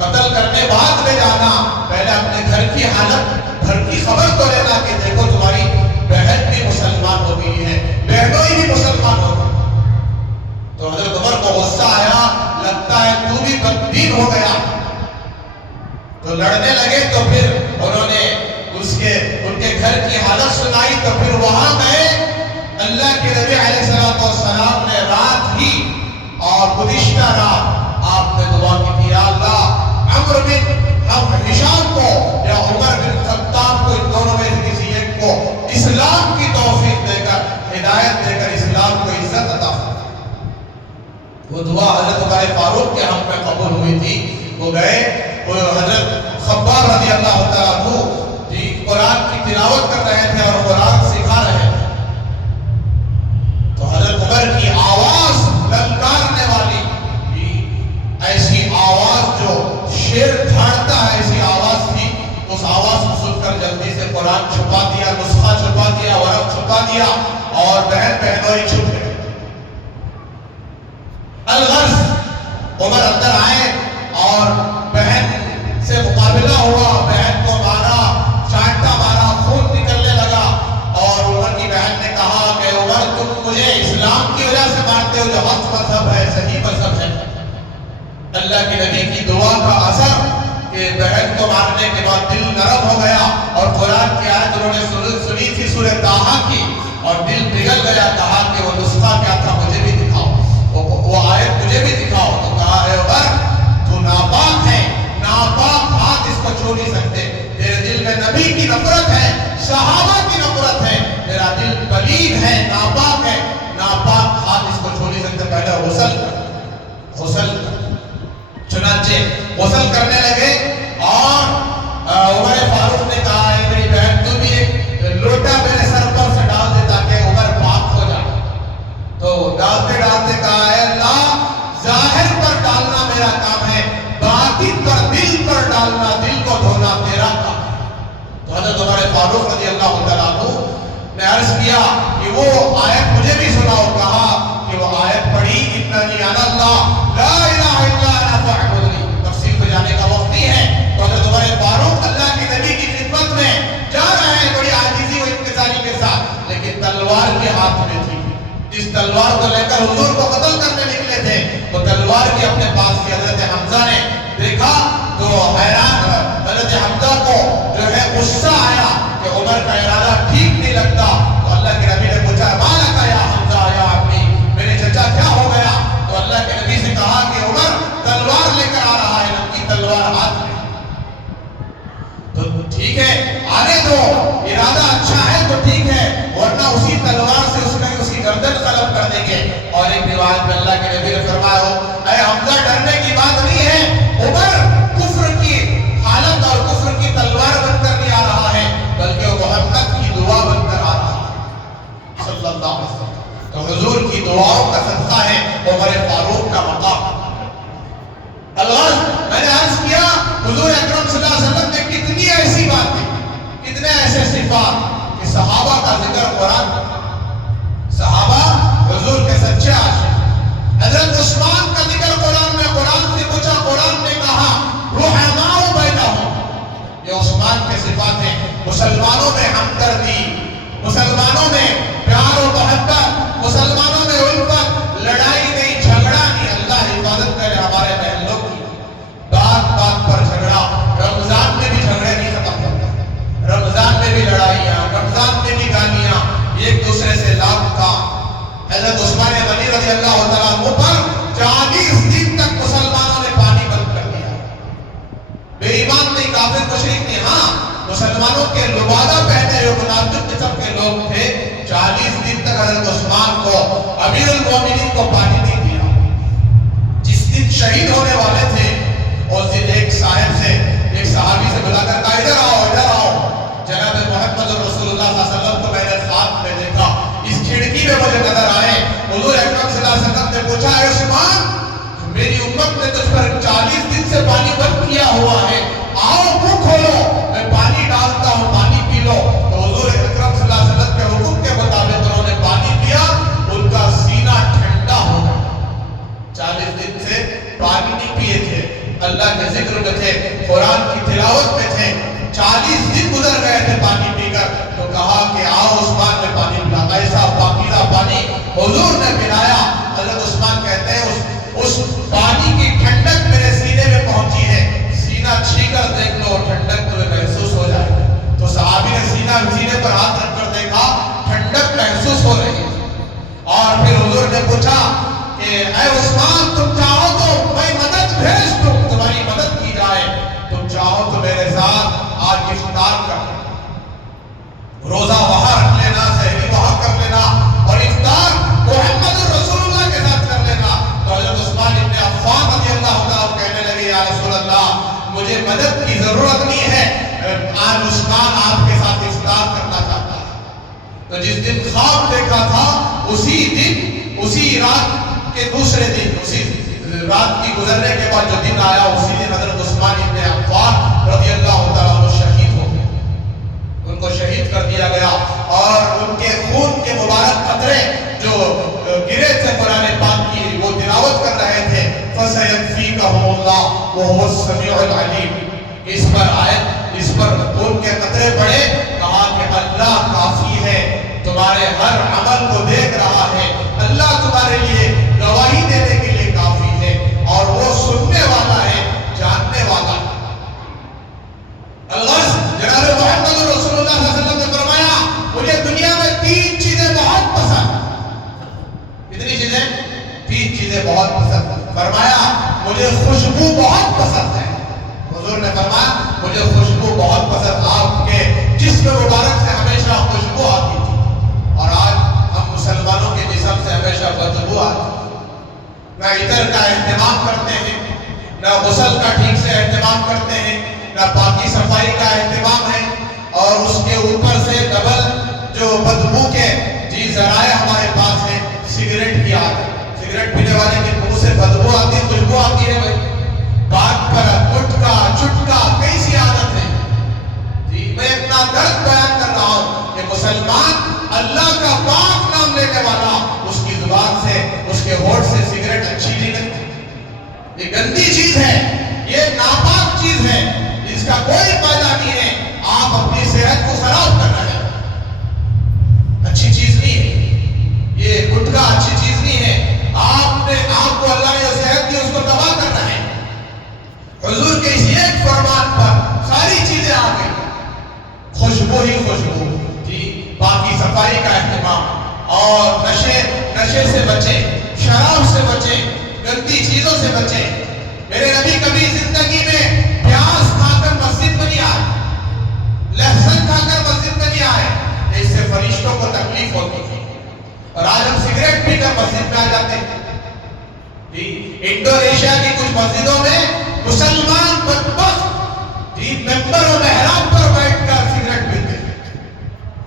قتل کرنے بعد میں جانا، پہلے اپنے گھر کی حالت، گھر کی خبر تو لینا کہ دیکھو تمہاری بہن بھی مسلمان ہو گئی ہے، بہنوں ہی بھی مسلمان ہو گئی۔ تو حضرت عمر کو غصہ آیا، لگتا ہے تو بھی بددین ہو گیا، تو لڑنے لگے، تو پھر انہوں نے ان کے گھر کی حالت سنائی، تو پھر وہاں گئے، اللہ کے نبی علیہ السلام نے رات ہی اور گزشتہ رات آپ نے دعا کی کہ یا اللہ عمر بن ہشام کو یا عمر بن خطاب کو، ان دونوں میں سے کسی ایک کو اسلام کی توفیق دے کر، ہدایت دے کر اسلام کو عزت عطا فرما۔ وہ دعا حضرت عمر فاروق کے حق میں قبول ہوئی تھی، وہ گئے، وہ حضرت خباب رضی اللہ تعالیٰ عنہ جی قرآن کی تلاوت کر رہے تھے اور قرآن سکھا رہے تھے، تو حضرت عمر کی آواز للکارنے والی، ایسی آواز جو شیر دھاڑتا ہے ایسی آواز تھی، اس آواز کو سن کر جلدی سے قرآن چھپا دیا، نسخہ چھپا دیا، ورق چھپا بہن بہنوئی چھپ گئے. الغرض عمر اندر آئے اور بہن سے مقابلہ ہوا، بہن کو مارا، چانٹا مارا، خون نکلنے لگا. اور عمر کی بہن نے کہا کہ عمر تم مجھے اسلام کی وجہ سے مارتے ہو جو حق مذہب ہے، صحیح مذہب ہے. اللہ کے نبی کی دعا کا اثر کہ بہن کو مارنے کے بعد دل نرم ہو گیا اور قرآن کی آیت انہوں نے سنی تھی سورہ طٰہٰ کی اور دل پگھل گیا. کہا کہ وہ نسخہ کیا تھا مجھے بھی دکھاؤ، وہ آیت مجھے بھی دکھاؤ. تو کہا ہے عمر تو ناپاک ہے، ناپاک ہاتھ اس کو چھو نہیں سکتے. تیرے دل میں نبی کی نفرت ہے، صحابہ کی نفرت ہے، تیرا دل پلید ہے، ناپاک ہے، ناپاک ہاتھ اس کو چھو نہیں سکتے. پہلے غسل چنانچہ غسل کرنے لگے اور عمر فاروق نے کہا ہے میری بہن تو بھی ایک لوٹا میرے سر پر سے ڈال دے تاکہ عمر پاک ہو جائے. تو ڈالتے ڈالتے کہا ہے اللہ ظاہر پر ڈالنا میرا کام ہے، باطن پر دل پر ڈالنا، دل کو دھونا تیرا کام ہے. تو حضرت عمر فاروق رضی اللہ تعالیٰ عنہ نے عرض کیا کہ وہ آیت مجھے بھی سناؤ. کہا کہ وہ آیت پڑھی اننی انا اللہ لا الہ الا انا فاعبدنی. تفصیل پہ جانے کا وقت نہیں ہے. تو حضرت عمر فاروق اللہ کے نبی کی خدمت میں جا رہے ہیں بڑی عاجزی و انکساری کے ساتھ، لیکن تلوار کے ہاتھ میں تھی. جس تلوار کو لے کر حضور کو قتل کرنے نکلے تھے وہ تلوار کی اپنے پاس کی. حضرت حمزہ نے دیکھا تو حیران، حضرت حمزہ کو جو ہے غصہ آیا کہ عمر کا ارادہ ٹھیک نہیں لگتا. تو اللہ کے نبی نے پوچھا مالک یا حمزہ یا عمی، میرے چچا کیا ہو گیا؟ تو اللہ کے نبی سے کہا کہ عمر تلوار لے کر آ رہا ہے، نمکی تلوار ہاتھ میں. تو ٹھیک ہے آنے دو، ارادہ اچھا ہے تو ٹھیک ہے، ورنہ اسی تلوار سے اس کی گردن قلم کر دیں گے. اور ایک روایت میں اللہ کے نبی نے فرمایا اے حمزہ ڈرنے کی بات نہیں ہے، عمر کفر کی حالت اور کفر کی تلوار بن کر نہیں آ رہا ہے بلکہ وہ محمد کی دعا بن کر آ رہا ہے صلی اللہ علیہ وسلم. تو حضور کی دعاؤں کا صدقہ ہے عمر فاروق کا مقام. الغرض میں نے عرض کیا حضور اکرم صلی اللہ علیہ وسلم نے کتنی ایسی باتیں، کتنے ایسے صفات کہ صحابہ کا ذکر قرآن، صحابہ حضور کے سچے عاشق. حضرت عثمان کا ذکر قرآن میں، قرآن سے پوچھا، قرآن نے کہا رحماء بینہم. یہ عثمان کے صفات ہیں. مسلمانوں میں ہمدردی، مسلمانوں میں پیار و محبت، مسلمانوں میں الفت، لڑائی نہیں، جھگڑا نہیں. اللہ حفاظت کرے ہمارے بہن لوگ کی. بات بات پر جھگڑا، رمضان میں بھی جھگڑے نہیں ختم ہوتے، رمضان میں بھی لڑائیاں، رمضان میں بھی گالیاں، ایک دوسرے سے لاکھ کا. حضرت عثمان غنی رضی اللہ تعالیٰ عنہ پر 40 دن تک مسلمانوں نے پانی بند کر دیا. بے ایمان نہیں، کافر مشرک نہیں، ہاں مسلمانوں کے لبادہ پہنے ہوئے منافق قسم کے لوگ تھے. 40 دن تک حضرت عثمان کو، امیر المومنین کو پانی نہیں دیا. جس دن شہید ہونے والے تھے اس دن ایک صاحب سے، ایک صحابی سے بلا کر کہا ادھر آؤ، ادھر آؤ، جناب محمد رسول اللہ صلی اللہ علیہ وسلم کو میں نے خواب میں دیکھا، اس کھڑکی میں مجھے نظر آئے. حضور اکرم صلی اللہ علیہ وسلم نے پوچھا اے عثمان میری امت نے تجھ پر 40 دن سے پانی بند کیا ہوا ہے، آؤ منہ کھولو، میں پانی ڈالتا ہوں، پانی پی لو. تو حضور اکرم صلی اللہ علیہ وسلم کے حکم کے مطابق انہوں نے پانی پیا، ان کا سینہ ٹھنڈا ہو گیا. 40 دن سے پانی نہیں پیے تھے، اللہ کے ذکر میں تھے، قرآن کی تلاوت میں تھے، 40 دن گزر گئے تھے پانی پی کر. تو کہا کہ آؤ عثمان نے پانی پلا. ایسا پاکیزہ پانی حضور نے پلایا. حضرت عثمان کہتے ہیں اس پانی کی ٹھنڈک میرے سینے میں پہنچی ہے، سینہ چھی کر دیکھ لو، ٹھنڈک تمہیں محسوس ہو جائے. تو صحابی نے سینے پر ہاتھ رکھ کر دیکھا، ٹھنڈک محسوس ہو رہی ہے. اور پھر حضور نے پوچھا کہ اے عثمان تم چاہو تو میں مدد بھیج دوں، تمہاری مدد کی جائے، تم چاہو تو میرے ساتھ آج افطار کر لینا، روزہ وہاں رکھ لینا، سحری وہاں کر لینا، اور افطار محمد رسول اللہ کے ساتھ کر لینا. تو حضرت عثمان ابن عفان رضی اللہ تعالیٰ کہنے لگے یا رسول اللہ مجھے مدد کی ضرورت نہیں ہے، آج عثمان آپ کے ساتھ افطار کرنا چاہتا ہے. تو جس دن خواب دیکھا تھا اسی دن، اسی رات کے دوسرے دن، اسی رات کی گزرنے کے بعد جو دن آیا اسی دن حضرت عثمان ابن عفان رضی اللہ تعالیٰ عنہ شہید ہو گئے، ان کو شہید کر دیا گیا. اور ان کے خون کے مبارک قطرے جو گرے تھے قرآن پاک کی وہ تلاوت کر رہے تھے فَسَيَكْفِيكَهُمُ اللَّهُ وَهُوَ السَّمِيعُ الْعَلِيمُ، اس پر آیت، اس پر خون کے قطرے پڑے، کہا کہ اللہ کافی ہے، تمہارے ہر عمل کو دیکھ رہا ہے، اللہ تمہارے لیے گواہی دینے کے لیے کافی ہے، اور وہ سننے والا ہے، جاننے والا ہے۔ الغرض جناب محمد رسول اللہ صلی اللہ علیہ وسلم نے فرمایا مجھے دنیا میں تین چیزیں بہت پسند۔ کتنی چیزیں؟ تین چیزیں بہت پسند۔ فرمایا مجھے خوشبو بہت پسند ہے۔ حضور نے فرمایا مجھے خوشبو بہت پسند، آپ کے جسم مبارک سے ہمیشہ خوشبو آتی تھی، اور آج ہم مسلمانوں کے جسم سے ہمیشہ بدبو آتی ہے۔ نہ عطر کا اہتمام کرتے ہیں، نہ غسل کا ٹھیک سے اہتمام کرتے ہیں، نہ پاکی صفائی کا اہتمام ہے، اور اس کے اوپر سے ڈبل جو بدبو کے ذرائع ہمارے پاس ہیں، سگریٹ کی عادت۔ سگریٹ پینے والے کے منہ سے بدبو آتی ہے، خوشبو آتی ہے بھائی، بات پر گٹکا چٹکا کیسی عادت ہے جی۔ میں اتنا درد بیان کر رہا ہوں کہ مسلمان اللہ کا پاک نام لینے والا اس کی زبان سے، اس کے ہونٹ سے سگریٹ اچھی نہیں لگتی، یہ گندی چیز ہے، یہ ناپاک چیز ہے، اس کا کوئی فائدہ نہیں ہے، آپ اپنی صحت کو خراب کر رہے ہیں، اچھی چیز نہیں ہے یہ گٹکا، اچھی چیز نہیں ہے، آپ کو اللہ نے جو صحت دی اس کو تباہ کرنا ہے۔ حضور کے اس ایک فرمان پر ساری چیزیں آ گئی، خوشبو ہی خوشبو جی، باقی صفائی کا اہتمام، اور نشے سے بچے، شراب سے بچے، گندی چیزوں سے بچے۔ میرے نبی کبھی زندگی میں پیاز کھا کر مسجد میں نہیں آئے، لہسن کھا کر مسجد میں نہیں آئے، اس سے فرشتوں کو تکلیف ہوتی ہے، اور آج ہم سگریٹ پی کر مسجد میں آ جاتے ہیں جی۔ انڈونیشیا کی کچھ مسجدوں میں مسلمان بدبخت جی ممبر و محراب پر بیٹھ کر سگریٹ پیتے ہیں،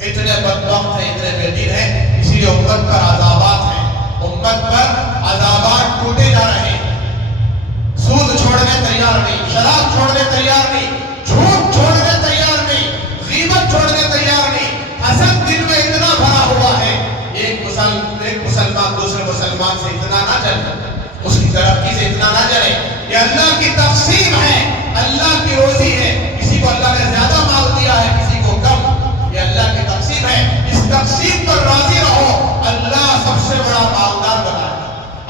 اتنے بدبخت ہیں، اتنے بے دین ہیں، اسی لیے امت پر عذابات ہیں، امت پر عذابات ٹوٹے جا رہے ہیں۔ سود چھوڑنے تیار نہیں، شراب چھوڑنے تیار نہیں، جھوٹ چھوڑنے تیار نہیں، غیبت چھوڑنے تیار نہیں، حسد دل میں اتنا بھرا ہوا ہے، ایک مسلمان دوسرے مسلمان سے اتنا نہ جلے، اس کی ترقی سے اتنا نہ جلے۔ یہ اللہ کی تقسیم ہے، اللہ کی روزی ہے، کسی کو اللہ نے زیادہ مال دیا ہے، کسی کو کم، یہ اللہ کی تقسیم ہے، اس تقسیم پر راضی رہو، اللہ سب سے بڑا مالدار بنائے۔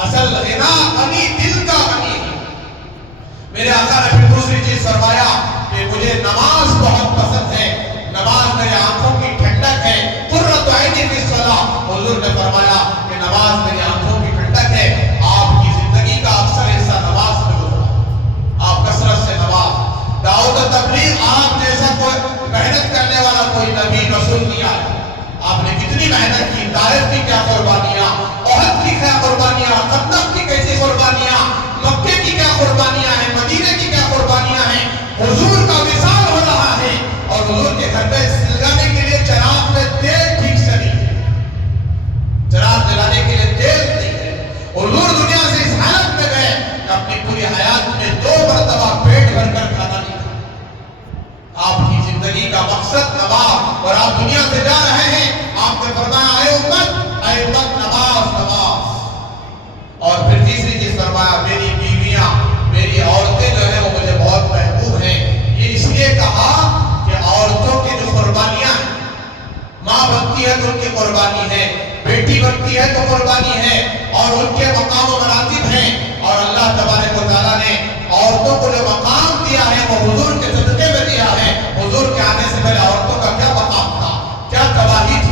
اصل غنا غنی دل کا غنی ہے۔ میرے آقا نے پھر دوسری چیز فرمایا کہ مجھے نماز بہت پسند ہے، نماز میرے آنکھوں کی ٹھنڈک ہے، قرۃ عین فی الصلاۃ۔ حضور نے فرمایا کہ نماز میری آنکھوں کی ٹھنڈک ہے۔ آپ کی زندگی کا اکثر حصہ نماز میں گزرا، آپ کثرت سے نماز، دعوت و تبلیغ، آپ جیسا کوئی محنت کرنے والا کوئی نبی رسول نہیں آیا، آپ نے کتنی محنت کی، طائف کی کیا قربانیاں، احد کی کیا قربانیاں، خندق کی کیسی قربانیاں، مکے کی کیا قربانیاں ہیں، مدینے کی کیا قربانیاں ہیں۔ حضور کا وصال ہو رہا ہے، اور حضور کے گھر پہ جلانے کے لیے چراغ میں تیل ٹھیک سے نہیں ہے، چراغ جلانے کے لیے تیل نہیں ہے۔ حضور دنیا سے اس حالت میں گئے کہ اپنی پوری حیات میں 2 مرتبہ پیٹ بھر کر کھانا نہیں کھایا۔ آپ کی زندگی کا مقصد نماز، اور آپ دنیا سے جا رہے ہیں، آپ نے فرمایا اے امت نماز نماز۔ اور پھر تیسری چیز فرمایا میری بیویاں، میری عورتیں جو ہیں وہ مجھے بہت محبوب ہیں۔ یہ اس لیے کہا کہ عورتوں کی جو قربانیاں ہیں، ماں بنتی ہے تو ان کی قربانی ہے، بیٹی بنتی ہے تو قربانی ہے، اور ان کے مقام و مراتب ہیں، اور اللہ تبارک و تعالیٰ نے عورتوں کو جو مقام دیا ہے وہ حضور کے صدقے میں دیا ہے۔ حضور کے آنے سے پہلے عورتوں کا کیا مقام تھا، کیا گواہی تھی؟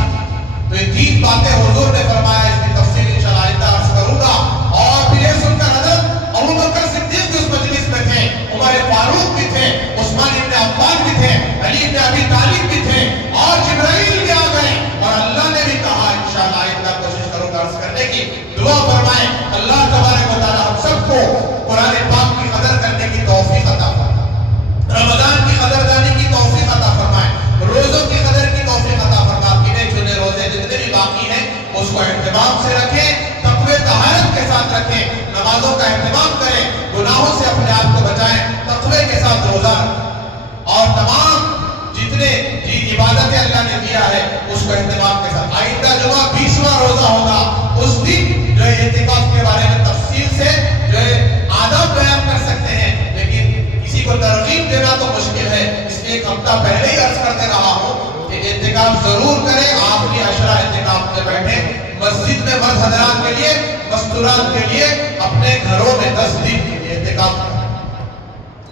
تو یہ 3 باتیں حضور نے فرمایا، اس کی تفصیل انشاءاللہ آئندہ عرض کروں گا۔ اور پھر یہ سن کر حضرت ابوبکر صدیق بھی اس مجلس میں تھے، عمر فاروق بھی تھے، عثمان ابن عفان بھی تھے، علی ابن ابی طالب بھی تھے، اور جبرائیل بھی آ گئے، اور اللہ نے بھی کہا انشاءاللہ آئندہ کوشش کروں گا عرض کرنے کی۔ دعا فرمائیں اللہ تبارک و تعالیٰ ہم سب کو قرآن پاک کی قدر کرنے کی توفیق عطا فرمائے، رمضان کی قدردانی کی توفیق عطا فرمائے، روزوں کی قدر کی توفیق عطا فرمائے۔ گنے چنے روزے جتنے بھی باقی ہیں اس کو اہتمام سے رکھیں، تقوی طہارت کے ساتھ رکھیں، نمازوں کا اہتمام کریں، گناہوں سے اپنے آپ کو بچائیں، تقوی کے ساتھ روزہ رکھیں، اور تمام جتنے جی عبادتیں اللہ نے دیا ہے اس کو اہتمام کے ساتھ. آئندہ جمعہ 20واں روزہ ہوگا. اس دن جو ہے اعتکاف کے بارے میں تفصیل سے جو ہے آداب بیان کر سکتے ہیں، لیکن کسی کو ترغیب دینا تو مشکل ہے. اس لیے ایک ہفتہ پہلے ہی عرض کرتے رہا ہوں کہ اعتکاف ضرور کریں. آخری عشرہ اعتکاف میں بیٹھیں. مسجد میں مرد حضرات کے لیے، مستورات کے لیے، اپنے گھروں میں 10 دن کے لیے اعتکاف.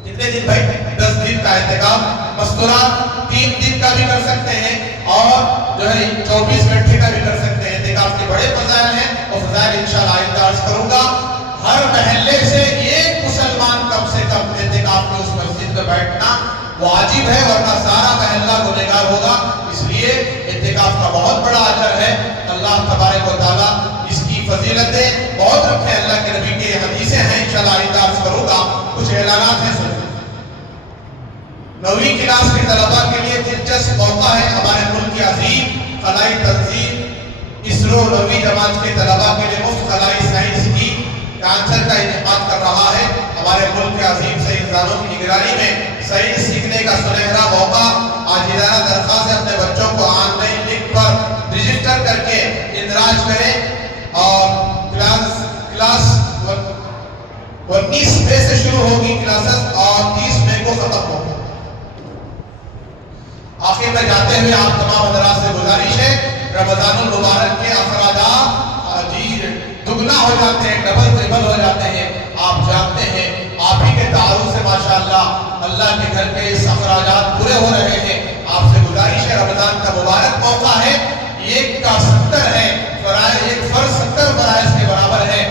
کتنے دن بھائی؟ 10 دن کا اعتکاف. مستورات 3 دن کا بھی کر سکتے ہیں اور جو ہے 24 گھنٹے کا بھی کر سکتے ہیں. اعتکاف کے بڑے فضائل ہیں اور فضائل انشاءاللہ آئندہ عرض کروں گا. ہر محلے سے ایک مسلمان کم سے کم اعتکاف میں اس مسجد میں بیٹھنا واجب ہے، ورنہ سارا محلہ گنہگار ہوگا. اس لیے اعتکاف کا بہت بڑا اجر ہے. اللہ تبارک و تعالیٰ اس کی فضیلتیں بہت رکھے. اللہ کے نبی کی حدیثیں ہیں، انشاءاللہ آئندہ عرض کروں گا. کچھ اعلانات ہیں. 9ویں کلاس کے طلباء کے لیے دلچسپ موقع ہے. ہمارے ملک کی عظیم خلائی تنظیم اسرو 9ویں جماعت کے طلباء کے لیے مفت خلائی سائنس کی کانسر کا انعقاد کر رہا ہے. ہمارے ملک کے عظیم سائنسدانوں کی نگرانی میں سائنس سیکھنے کا سنہرا موقع. آج ادارہ درخواست ہے اپنے بچوں کو on line link per register کر کے اندراج کریں اور کلاس 19 مئی سے شروع ہوگی کلاسز اور 30 مئی کو ختم ہوگی. آخر میں جاتے ہوئے آپ تمام حضرات سے گزارش ہے، رمضان المبارک کے اخراجات دگنا ہو جاتے ہیں، ڈبل ٹربل ہو جاتے ہیں. آپ جانتے ہیں آپ ہی کے تعاون سے ماشاءاللہ اللہ کے گھر کے اس اخراجات پورے ہو رہے ہیں. آپ سے گزارش ہے، رمضان کا مبارک موقع ہے. ایک کا 70 ہے فرائض، ایک فرض 70 فرائض کے برابر ہے.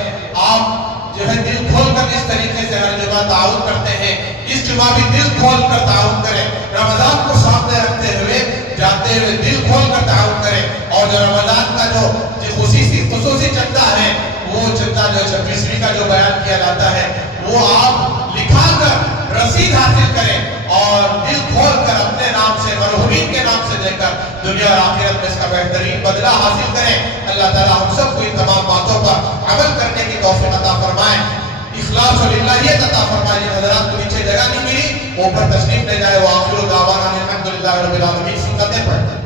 آپ جو ہے دل کھول کر اس طریقے سے ہر جمعہ تعاون کرتے ہیں، اس جمعہ بھی دل کھول کر تعاون کریں. رمضان کو سامنے رکھتے ہوئے جاتے ہوئے دل کھول کر تعاون کریں. اور جو رمضان کا جو خصوصی چندہ ہے، وہ چندہ جو 26ویں کا جو بیان کیا جاتا ہے، وہ آپ لکھا کر رسید حاصل کریں اور دل کھول کر اپنے نام سے، مرحومین کے نام سے دے کر دنیا اور آخرت میں اس کا بہترین بدلہ حاصل کریں. اللہ تعالیٰ ہم سب کو ان تمام باتوں پر عمل کرنے کی توفیق عطا فرمائے، اخلاص اور للہیت عطا فرمائے. حضرات کو نیچے جگہ نہیں ملی، اوپر تشریف لے جائے. وآخر دعوانا الحمدللہ رب العالمین. سنتیں پڑھیں.